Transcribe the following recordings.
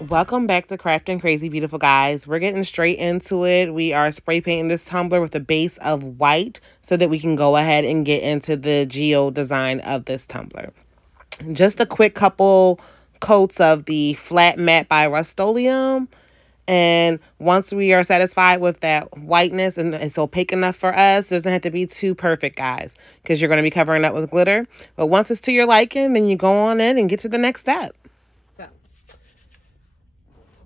Welcome back to Crafting Crazy Beautiful Guys. We're getting straight into it. We are spray painting this tumbler with a base of white so that we can go ahead and get into the Geode design of this tumbler. Just a quick couple coats of the flat matte by Rust-Oleum. And once we are satisfied with that whiteness and it's opaque enough for us, it doesn't have to be too perfect, guys, because you're going to be covering up with glitter. But once it's to your liking, then you go on in and get to the next step. So,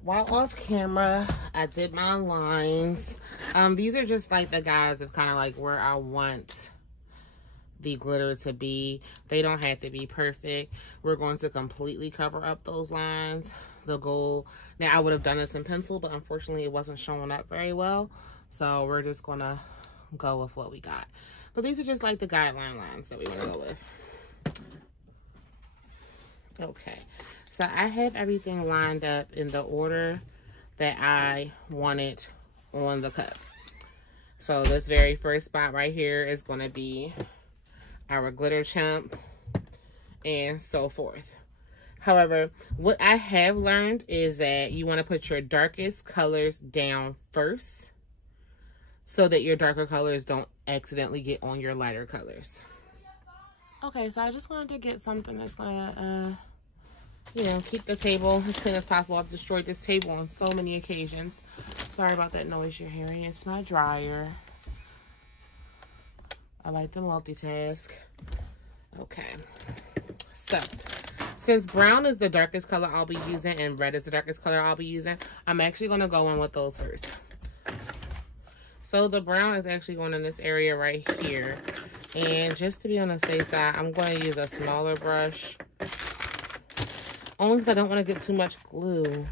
while off camera, I did my lines. These are just like the guides of kind of like where I want the glitter to be. They don't have to be perfect. We're going to completely cover up those lines. The goal, now I would have done this in pencil, but unfortunately it wasn't showing up very well. So we're just gonna go with what we got. But these are just like the guideline lines that we want to go with. Okay, so I have everything lined up in the order that I wanted on the cup. So this very first spot right here is going to be our glitter chump and so forth. However, what I have learned is that you want to put your darkest colors down first so that your darker colors don't accidentally get on your lighter colors. Okay, so I just wanted to get something that's going to, you know, keep the table as clean as possible. I've destroyed this table on so many occasions. Sorry about that noise you're hearing. It's my dryer. I like to multitask. Okay, so since brown is the darkest color I'll be using and red is the darkest color I'll be using, I'm actually going to go in with those first. So the brown is actually going in this area right here. And just to be on the safe side, I'm going to use a smaller brush. Only because I don't want to get too much glue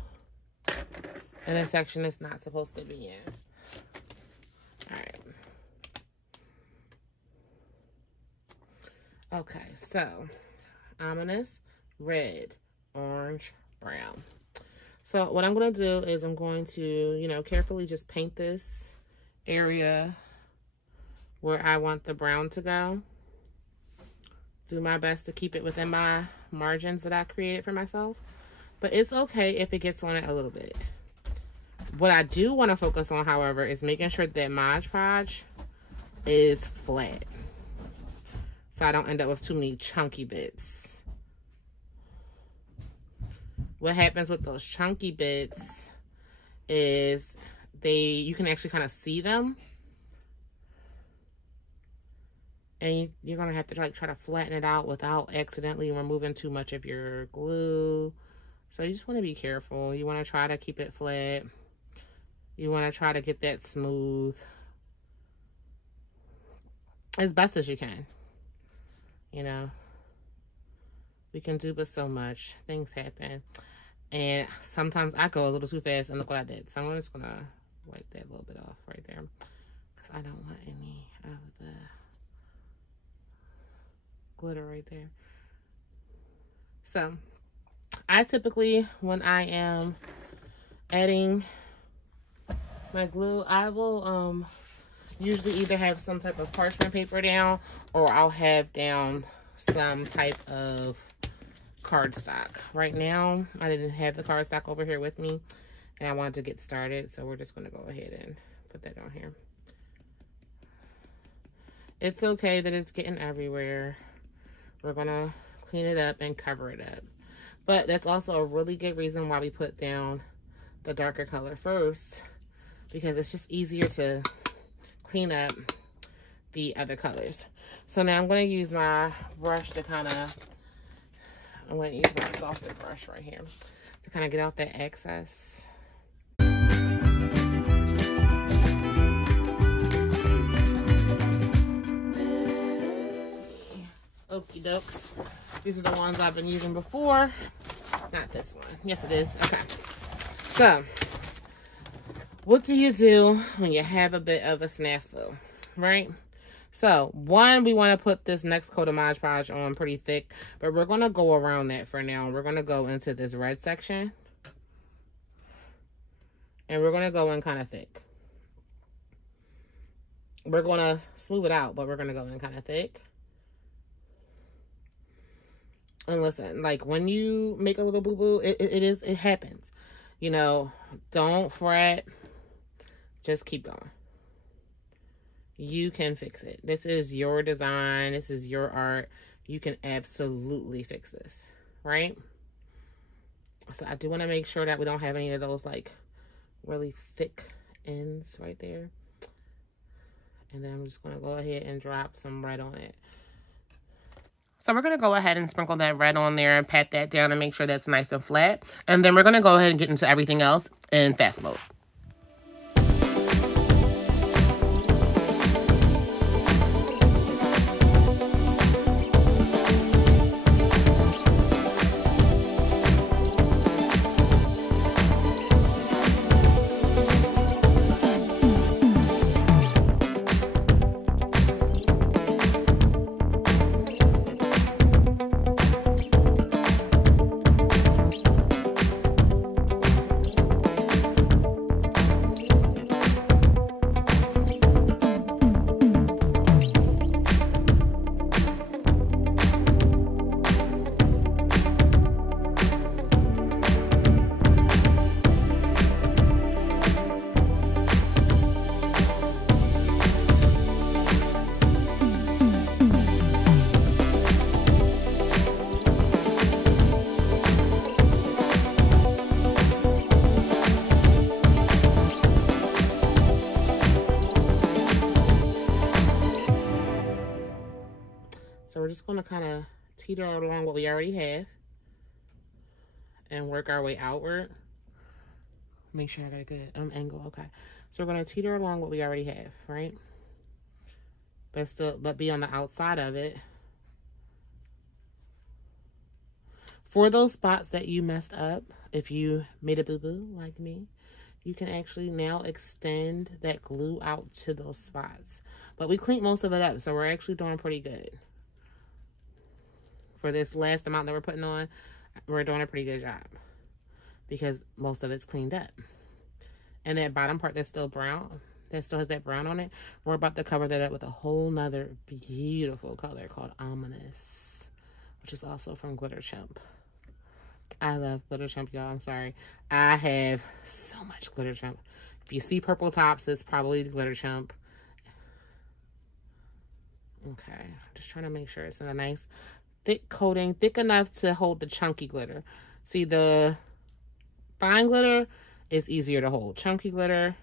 in a section it's not supposed to be in. Alright. Okay, so ominous. Red, orange, brown. So what I'm going to do is I'm going to, you know, carefully just paint this area where I want the brown to go. Do my best to keep it within my margins that I created for myself. But it's okay if it gets on it a little bit. What I do want to focus on, however, is making sure that Mod Podge is flat. So I don't end up with too many chunky bits. What happens with those chunky bits is you can actually kind of see them. And you're going to have to like try to flatten it out without accidentally removing too much of your glue. So you just want to be careful. You want to try to keep it flat. You want to try to get that smooth as best as you can. You know, we can do but so much. Things happen. And sometimes I go a little too fast, and look what I did. So I'm just going to wipe that a little bit off right there, because I don't want any of the glitter right there. So I typically, when I am adding my glue, I will usually either have some type of parchment paper down, or I'll have down some type of cardstock. Right now, I didn't have the cardstock over here with me, and I wanted to get started, so we're just going to go ahead and put that on here. It's okay that it's getting everywhere. We're going to clean it up and cover it up. But that's also a really good reason why we put down the darker color first, because it's just easier to clean up the other colors. So now I'm going to use my brush to kind of, I'm going to use my softer brush right here to kind of get out that excess. Okie dokes. These are the ones I've been using before. Not this one. Yes, it is. Okay. So, what do you do when you have a bit of a snafu, right? So, one, we want to put this next coat of Mod Podge on pretty thick, but we're going to go around that for now. We're going to go into this red section, and we're going to go in kind of thick. We're going to smooth it out, but we're going to go in kind of thick. And listen, like when you make a little boo-boo, it happens. You know, don't fret. Just keep going. You can fix it. This is your design. This is your art. You can absolutely fix this, right? So I do want to make sure that we don't have any of those like really thick ends right there. And then I'm just going to go ahead and drop some red on it. So we're going to go ahead and sprinkle that red on there and pat that down and make sure that's nice and flat. And then we're going to go ahead and get into everything else in fast mode. So we're just going to kind of teeter along what we already have and work our way outward. Make sure I got a good angle. Okay. So we're going to teeter along what we already have, right? But be on the outside of it. For those spots that you messed up, if you made a boo-boo like me, you can actually now extend that glue out to those spots. But we cleaned most of it up, so we're actually doing pretty good. For this last amount that we're putting on, we're doing a pretty good job because most of it's cleaned up. And that bottom part that's still brown, that still has that brown on it, we're about to cover that up with a whole nother beautiful color called Ominous, which is also from Glitter Chimp. I love Glitter Chimp, y'all. I'm sorry. I have so much Glitter Chimp. If you see purple tops, it's probably Glitter Chimp. Okay, just trying to make sure it's in a nice thick coating, thick enough to hold the chunky glitter. See, the fine glitter is easier to hold. Chunky glitter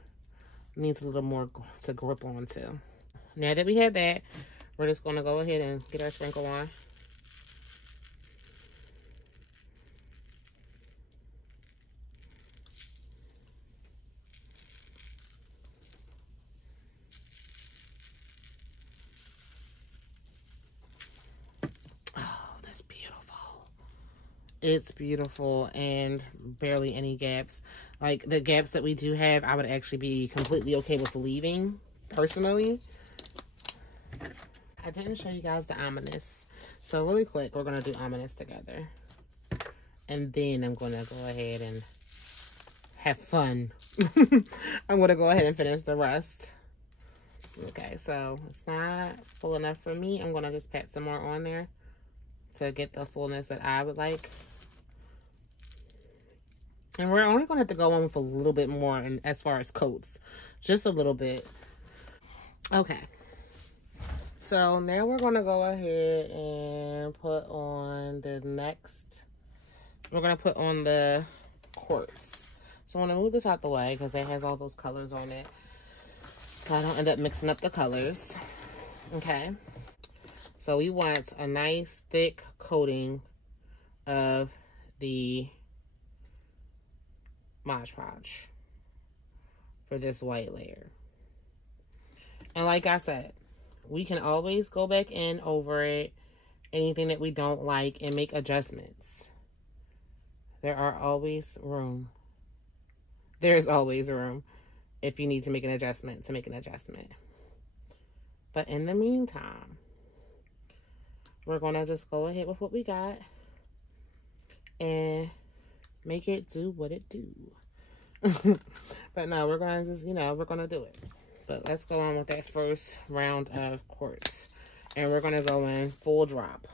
needs a little more to grip onto. Now that we have that, we're just going to go ahead and get our sprinkle on. It's beautiful and barely any gaps. Like the gaps that we do have, I would actually be completely okay with leaving personally. I didn't show you guys the Ominous. So really quick, we're going to do Ominous together. And then I'm going to go ahead and have fun. I'm going to go ahead and finish the rest. Okay, so it's not full enough for me. I'm going to just pat some more on there to get the fullness that I would like. And we're only going to have to go on with a little bit more in, as far as coats. Just a little bit. Okay. So now we're going to go ahead and put on the next. We're going to put on the quartz. So I'm going to move this out the way because it has all those colors on it. So I don't end up mixing up the colors. Okay. So we want a nice thick coating of the Mod Podge for this white layer. And like I said, we can always go back in over it, anything that we don't like, and make adjustments. There are always room. There's always room if you need to make an adjustment, to make an adjustment. But in the meantime, we're going to just go ahead with what we got and make it do what it do. But no, we're going to just, you know, we're going to do it. But let's go on with that first round of quartz. And we're going to go in full drop.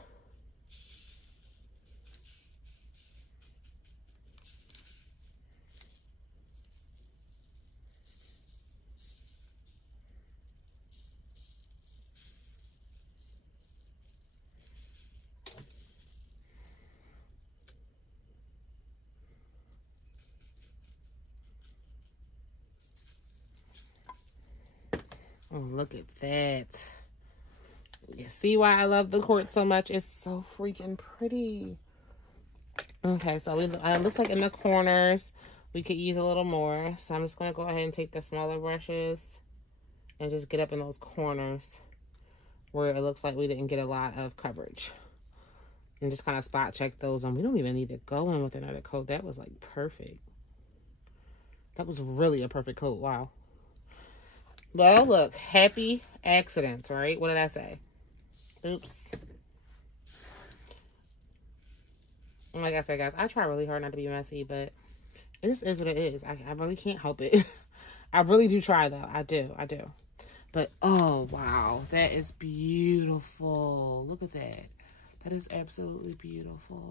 Oh, look at that. You see why I love the quartz so much? It's so freaking pretty. Okay, so it looks like in the corners, we could use a little more. So I'm just going to go ahead and take the smaller brushes and just get up in those corners where it looks like we didn't get a lot of coverage. And just kind of spot check those. And we don't even need to go in with another coat. That was like perfect. That was really a perfect coat. Wow. Well, look, happy accidents, right? What did I say? Oops. Like I said, guys, I try really hard not to be messy, but it just is what it is. I really can't help it. I really do try, though. I do. But, oh, wow. That is beautiful. Look at that. That is absolutely beautiful.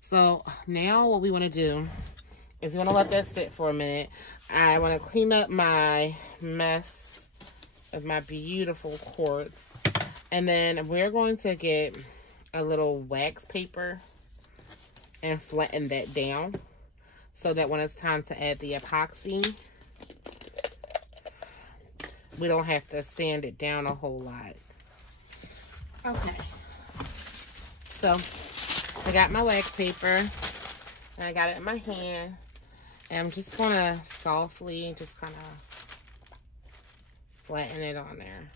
So, now what we want to do is we want to let that sit for a minute. I want to clean up my mess of my beautiful quartz. And then we're going to get a little wax paper and flatten that down so that when it's time to add the epoxy, we don't have to sand it down a whole lot. Okay. So, I got my wax paper and I got it in my hand. And I'm just going to softly just kind of flatten it on there.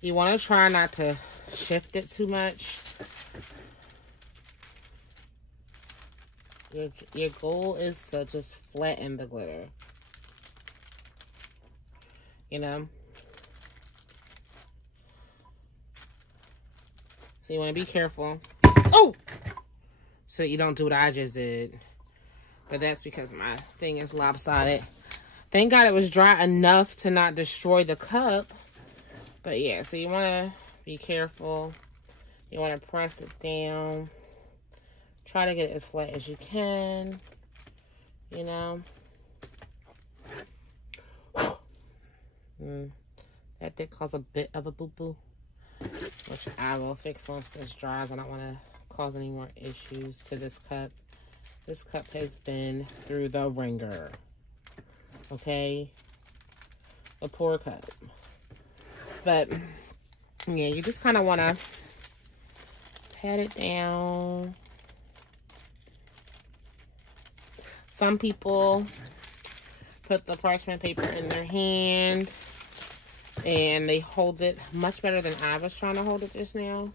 You want to try not to shift it too much. Your goal is to just flatten the glitter. You know? So you want to be careful. Oh! So you don't do what I just did. But that's because my thing is lopsided. Thank God it was dry enough to not destroy the cup. But yeah, so you want to be careful. You want to press it down. Try to get it as flat as you can. You know. That did cause a bit of a boo-boo. Which I will fix once this dries. I don't want to cause any more issues to this cup. This cup has been through the ringer. Okay? A poor cup. But, yeah, you just kind of want to pat it down. Some people put the parchment paper in their hand and they hold it much better than I was trying to hold it just now.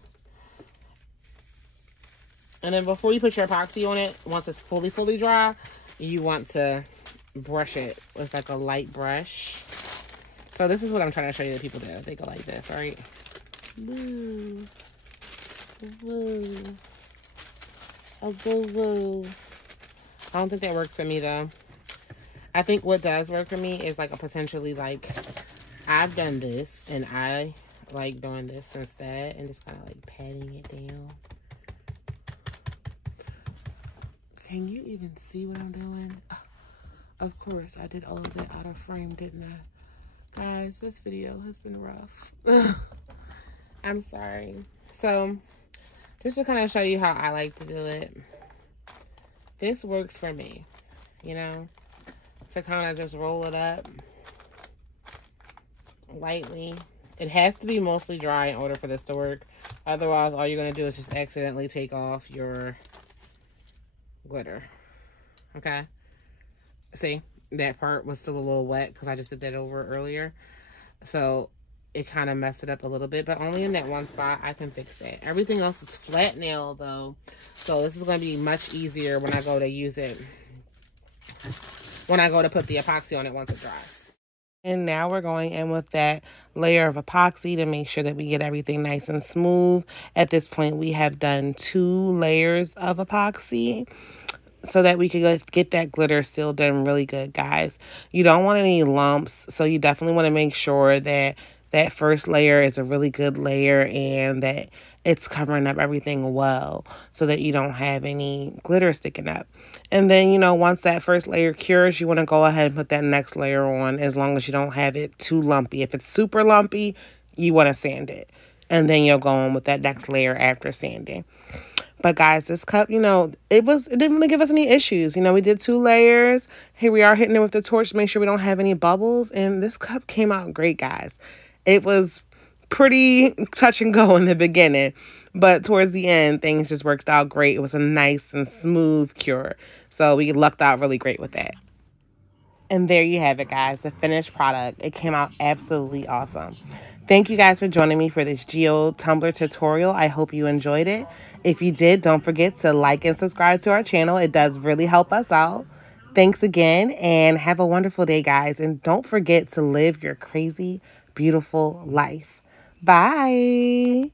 And then before you put your epoxy on it, once it's fully dry, you want to brush it with like a light brush. So this is what I'm trying to show you that people do. They go like this, all right? Woo. Woo. Oh, woo, woo. I don't think that works for me, though. I think what does work for me is like a potentially like, I've done this and I like doing this instead and just kind of like patting it down. Can you even see what I'm doing? Of course, I did all of that out of frame, didn't I? Guys, this video has been rough. I'm sorry. So, just to kind of show you how I like to do it. This works for me, you know, to kind of just roll it up lightly. It has to be mostly dry in order for this to work. Otherwise, all you're going to do is just accidentally take off your glitter. Okay? See, that part was still a little wet because I just did that over earlier. So, it kind of messed it up a little bit, but only in that one spot. I can fix that. Everything else is flat nail, though. So, this is going to be much easier when I go to use it. When I go to put the epoxy on it once it dries. And now we're going in with that layer of epoxy to make sure that we get everything nice and smooth. At this point, we have done 2 layers of epoxy so that we could get that glitter sealed in really good, guys. You don't want any lumps, so you definitely want to make sure that that first layer is a really good layer and that it's covering up everything well so that you don't have any glitter sticking up. And then, you know, once that first layer cures, you want to go ahead and put that next layer on as long as you don't have it too lumpy. If it's super lumpy, you want to sand it. And then you'll go on with that next layer after sanding. But guys, this cup, you know, it didn't really give us any issues. You know, we did 2 layers. Here we are hitting it with the torch to make sure we don't have any bubbles. And this cup came out great, guys. It was pretty touch and go in the beginning, but towards the end, things just worked out great. It was a nice and smooth cure. So we lucked out really great with that. And there you have it, guys, the finished product. It came out absolutely awesome. Thank you guys for joining me for this Geode tumbler tutorial. I hope you enjoyed it. If you did, don't forget to like and subscribe to our channel. It does really help us out. Thanks again, and have a wonderful day, guys. And don't forget to live your crazy, beautiful life. Bye.